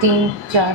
3-4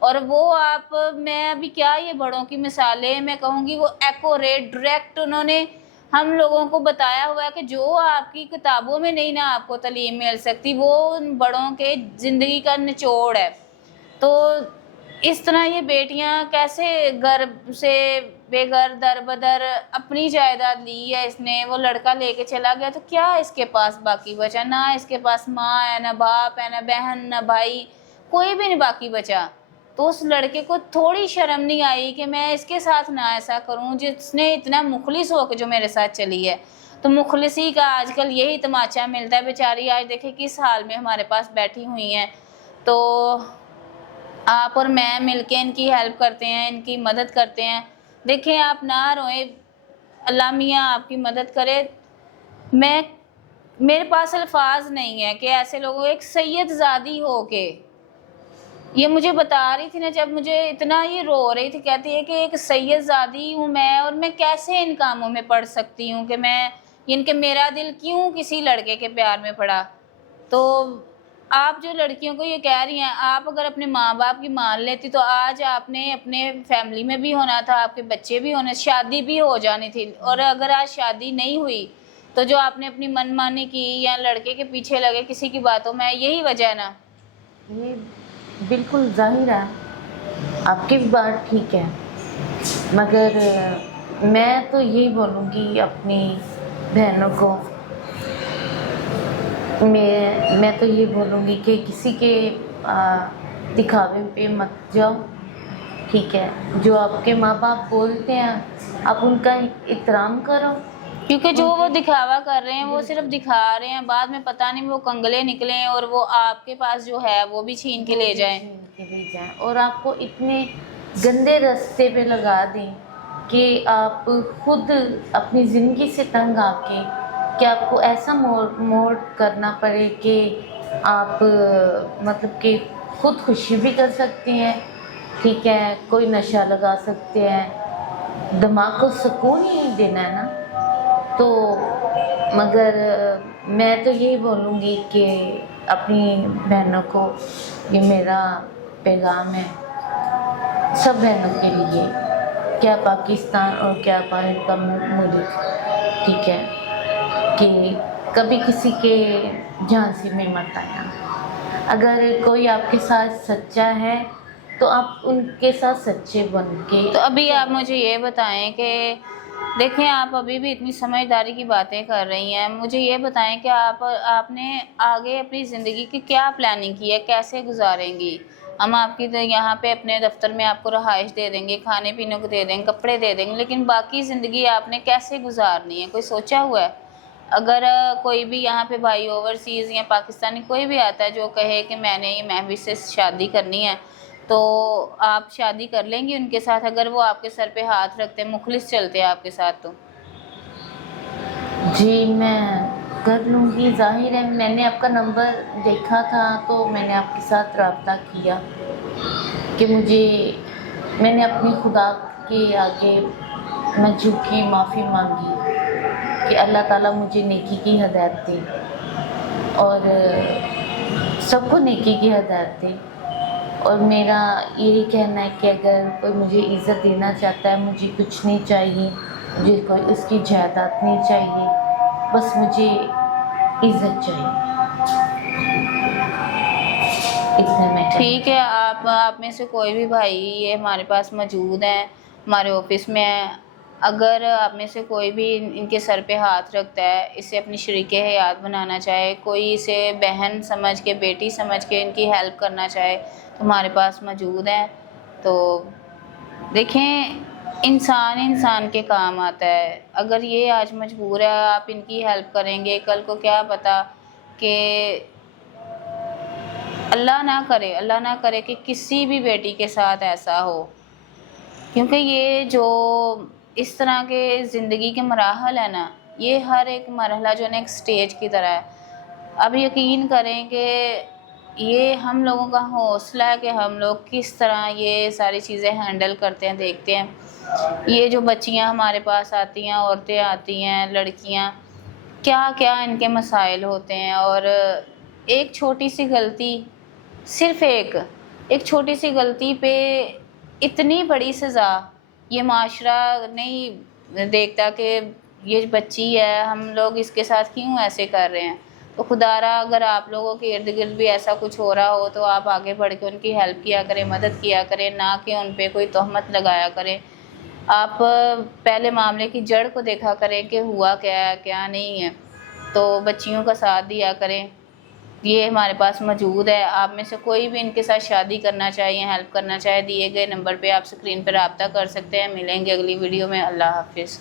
اور وہ آپ میں ابھی کیا یہ بڑوں کی مثالیں میں کہوں گی، وہ ایکوریٹ ڈائریکٹ انہوں نے ہم لوگوں کو بتایا ہوا ہے کہ جو آپ کی کتابوں میں نہیں نا آپ کو تعلیم مل سکتی، وہ ان بڑوں کے زندگی کا نچوڑ ہے۔ تو اس طرح یہ بیٹیاں کیسے گھر سے بے گھر در بدر اپنی جائیداد لی ہے اس نے، وہ لڑکا لے کے چلا گیا تو کیا اس کے پاس باقی بچا؟ نہ اس کے پاس ماں ہے، نہ باپ ہے، نہ بہن، نہ بھائی، کوئی بھی نہیں باقی بچا۔ تو اس لڑکے کو تھوڑی شرم نہیں آئی کہ میں اس کے ساتھ نہ ایسا کروں جس نے اتنا مخلص ہو کے جو میرے ساتھ چلی ہے؟ تو مخلصی کا آج کل یہی تماچا ملتا ہے۔ بیچاری آج دیکھیں کس حال میں ہمارے پاس بیٹھی ہوئی ہیں۔ تو آپ اور میں مل کے ان کی ہیلپ کرتے ہیں، ان کی مدد کرتے ہیں۔ دیکھیں آپ نہ روئیں، اللہ میاں آپ کی مدد کرے۔ میرے پاس الفاظ نہیں ہے کہ ایسے لوگوں، ایک سید زادی ہو کے یہ مجھے بتا رہی تھی نا، جب مجھے اتنا یہ رو رہی تھی، کہتی ہے کہ ایک سید زادی ہوں میں، اور میں کیسے ان کاموں میں پڑ سکتی ہوں کہ میں ان کے میرا دل کیوں کسی لڑکے کے پیار میں پڑا۔ تو آپ جو لڑکیوں کو یہ کہہ رہی ہیں، آپ اگر اپنے ماں باپ کی مان لیتی تو آج آپ نے اپنے فیملی میں بھی ہونا تھا، آپ کے بچے بھی ہونے، شادی بھی ہو جانی تھی۔ اور اگر آج شادی نہیں ہوئی تو جو آپ نے اپنی من مانی کی یا لڑکے کے پیچھے لگے کسی کی باتوں میں، یہی وجہ ہے نا۔ یہ بالکل ظاہر ہے، آپ کی بھی بات ٹھیک ہے، مگر میں تو یہی بولوں گی اپنی بہنوں کو، میں تو یہ بولوں گی کہ کسی کے دکھاوے پہ مت جاؤ، ٹھیک ہے؟ جو آپ کے ماں باپ بولتے ہیں آپ ان کا احترام کرو، کیونکہ جو وہ دکھاوا کر رہے ہیں وہ صرف دکھا رہے ہیں، بعد میں پتہ نہیں وہ کنگلے نکلیں اور وہ آپ کے پاس جو ہے وہ بھی چھین کے لے جائیں۔ اور آپ کو اتنے گندے راستے پہ لگا دیں کہ آپ خود اپنی زندگی سے تنگ آ کے کہ آپ کو ایسا موڑ کرنا پڑے کہ آپ مطلب کہ خود خوشی بھی کر سکتے ہیں، ٹھیک ہے؟ کوئی نشہ لگا سکتے ہیں، دماغ کو سکون ہی نہیں دینا ہے نا۔ تو مگر میں تو یہی بولوں گی کہ اپنی بہنوں کو، یہ میرا پیغام ہے سب بہنوں کے لیے، کیا پاکستان اور کیا باہر کا ملک، ٹھیک ہے؟ کہ کبھی کسی کے جھانسی میں مت آیا۔ اگر کوئی آپ کے ساتھ سچا ہے تو آپ ان کے ساتھ سچے بن کے۔ تو ابھی آپ مجھے یہ بتائیں کہ دیکھیں آپ ابھی بھی اتنی سمجھداری کی باتیں کر رہی ہیں، مجھے یہ بتائیں کہ آپ نے آگے اپنی زندگی کی کیا پلاننگ کی ہے، کیسے گزاریں گی؟ ہم آپ کی یہاں پہ اپنے دفتر میں آپ کو رہائش دے دیں گے، کھانے پینے کو دے دیں گے، کپڑے دے دیں گے، لیکن باقی زندگی آپ نے کیسے گزارنی ہے؟ کوئی سوچا ہوا ہے؟ اگر کوئی بھی یہاں پہ بھائی اوورسیز یا پاکستانی کوئی بھی آتا ہے جو کہے کہ میں نے یہ مہوش سے شادی کرنی ہے، تو آپ شادی کر لیں گی ان کے ساتھ اگر وہ آپ کے سر پہ ہاتھ رکھتے، مخلص چلتے آپ کے ساتھ؟ تو جی میں کر لوں گی، ظاہر ہے میں نے آپ کا نمبر دیکھا تھا تو میں نے آپ کے ساتھ رابطہ کیا کہ میں نے اپنی خدا کے آگے میں جھوکی معافی مانگی کہ اللہ تعالیٰ مجھے نیکی کی ہدایت دے اور سب کو نیکی کی ہدایت دے۔ اور میرا یہی کہنا ہے کہ اگر کوئی مجھے عزت دینا چاہتا ہے، مجھے کچھ نہیں چاہیے، مجھے کوئی اس کی جائیداد نہیں چاہیے، بس مجھے عزت چاہیے، اتنے میں ٹھیک ہے۔ آپ میں سے کوئی بھی بھائی یہ ہمارے پاس موجود ہیں، ہمارے آفس میں ہیں، اگر آپ میں سے کوئی بھی ان کے سر پہ ہاتھ رکھتا ہے، اسے اپنی شریک حیات بنانا چاہے، کوئی اسے بہن سمجھ کے، بیٹی سمجھ کے ان کی ہیلپ کرنا چاہے تو ہمارے پاس موجود ہیں۔ تو دیکھیں انسان کے کام آتا ہے، اگر یہ آج مجبور ہے آپ ان کی ہیلپ کریں گے، کل کو کیا پتہ کہ اللہ نہ کرے کہ کسی بھی بیٹی کے ساتھ ایسا ہو، کیونکہ یہ جو اس طرح کے زندگی کے مراحل ہیں نا، یہ ہر ایک مرحلہ جو ہے نا ایک سٹیج کی طرح ہے۔ اب یقین کریں کہ یہ ہم لوگوں کا حوصلہ ہے کہ ہم لوگ کس طرح یہ ساری چیزیں ہینڈل کرتے ہیں، دیکھتے ہیں۔ یہ جو بچیاں ہمارے پاس آتی ہیں، عورتیں آتی ہیں، لڑکیاں، کیا کیا ان کے مسائل ہوتے ہیں، اور ایک چھوٹی سی غلطی، صرف ایک ایک چھوٹی سی غلطی پہ اتنی بڑی سزا، یہ معاشرہ نہیں دیکھتا کہ یہ بچی ہے، ہم لوگ اس کے ساتھ کیوں ایسے کر رہے ہیں. تو خدا را اگر آپ لوگوں کے ارد گرد بھی ایسا کچھ ہو رہا ہو تو آپ آگے بڑھ کے ان کی ہیلپ کیا کریں، مدد کیا کریں، نہ کہ ان پہ کوئی تہمت لگایا کریں. آپ پہلے معاملے کی جڑ کو دیکھا کریں کہ ہوا کیا ہے کیا نہیں ہے، تو بچیوں کا ساتھ دیا کریں. یہ ہمارے پاس موجود ہے، آپ میں سے کوئی بھی ان کے ساتھ شادی کرنا چاہیے، ہیلپ کرنا چاہے، دیے گئے نمبر پہ آپ اسکرین پہ رابطہ کر سکتے ہیں. ملیں گے اگلی ویڈیو میں. اللہ حافظ.